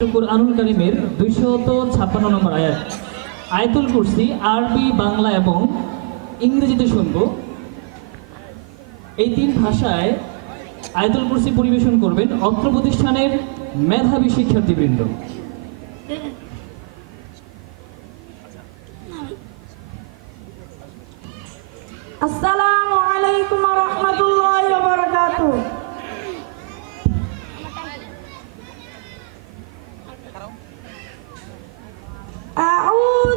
কুরআনুল কারিমের দুইশত ছাপ্পান্ন নম্বর আয়াত। আয়াতুল কুরসি, আরবি, বাংলা এবং ইংরেজিতে শুনব। এই তিন ভাষায় আয়াতুল কুরসি পরিবেশন করবেন অত্র প্রতিষ্ঠানের মেধাবী শিক্ষার্থীবৃন্দ। আসসালামু আলাইকুম ওয়া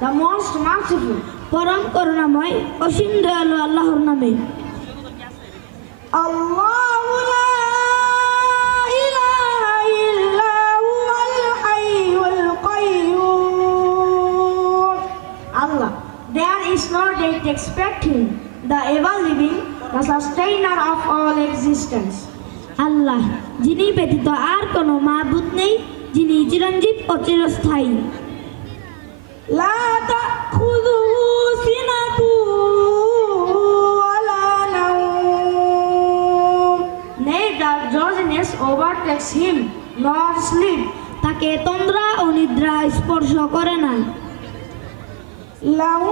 দ্য মোস্ট মার্সিফুল পরম করুণাময় অসীম দয়ালু আল্লাহর নামে। আল্লাহ There is no date expect him, the ever-living, the sustainer of all existence. আল্লাহ যিনি ব্যতীত আর কোনো মাহবুদ নেই যিনি চিরঞ্জীব ও চিরস্থায়ী। Overtakes him, nor sleep. তাকে তন্দ্রা ও নিদ্রা স্পর্শ করে না له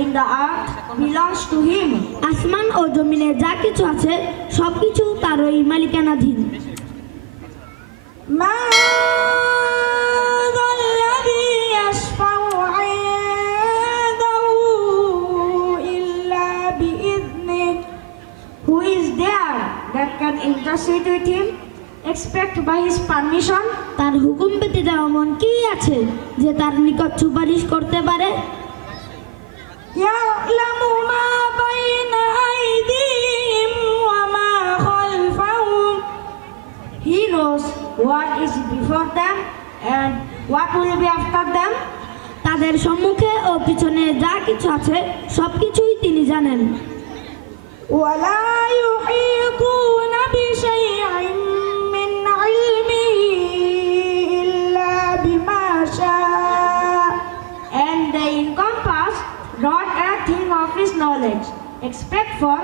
in the earth belongs to him. Asman o jomine ja kichu ache sob kichu tar oi that can intercede with him expect by his permission তার হুকুম পেতে যাওয়া মন কি আছে যে তার নিকট সুপারিশ করতে পারে knows what is before them and what will be after them. তাদের সম্মুখে ও পিছনে যা কিছু আছে সব কিছুই তিনি জানেন ولا يحيطون بشيء من علمه إلا بما شاء and they encompass not a thing of his knowledge except for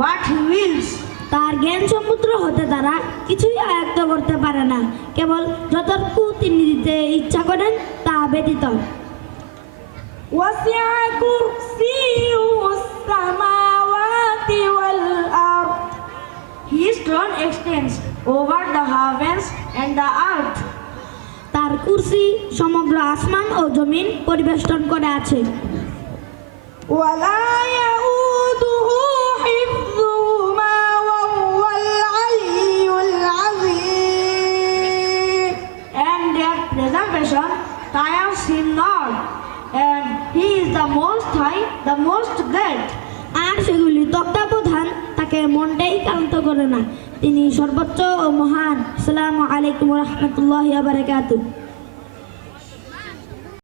what he wills. তার জ্ঞান সমুদ্র হতে তারা কিছুই আয়ত্ত করতে পারে না কেবল যতটুকু তিনি দিতে ইচ্ছা করেন তা ব্যতীত وسع كرسيه السماوات والأرض His throne extends over the heavens and the earth. তার কুরসি সমগ্র আসমান ও জমিন পরিবেষ্টন করে আছে ولا the দ্য মোস্ট গ্রেট আর সেগুলি তত্ত্বাবধান, তাকে মনটাই ক্লান্ত করে না। তিনি সর্বোচ্চ ও মহান। আসসালামু আলাইকুম রহমতুল্লাহ বারাকাতুহ।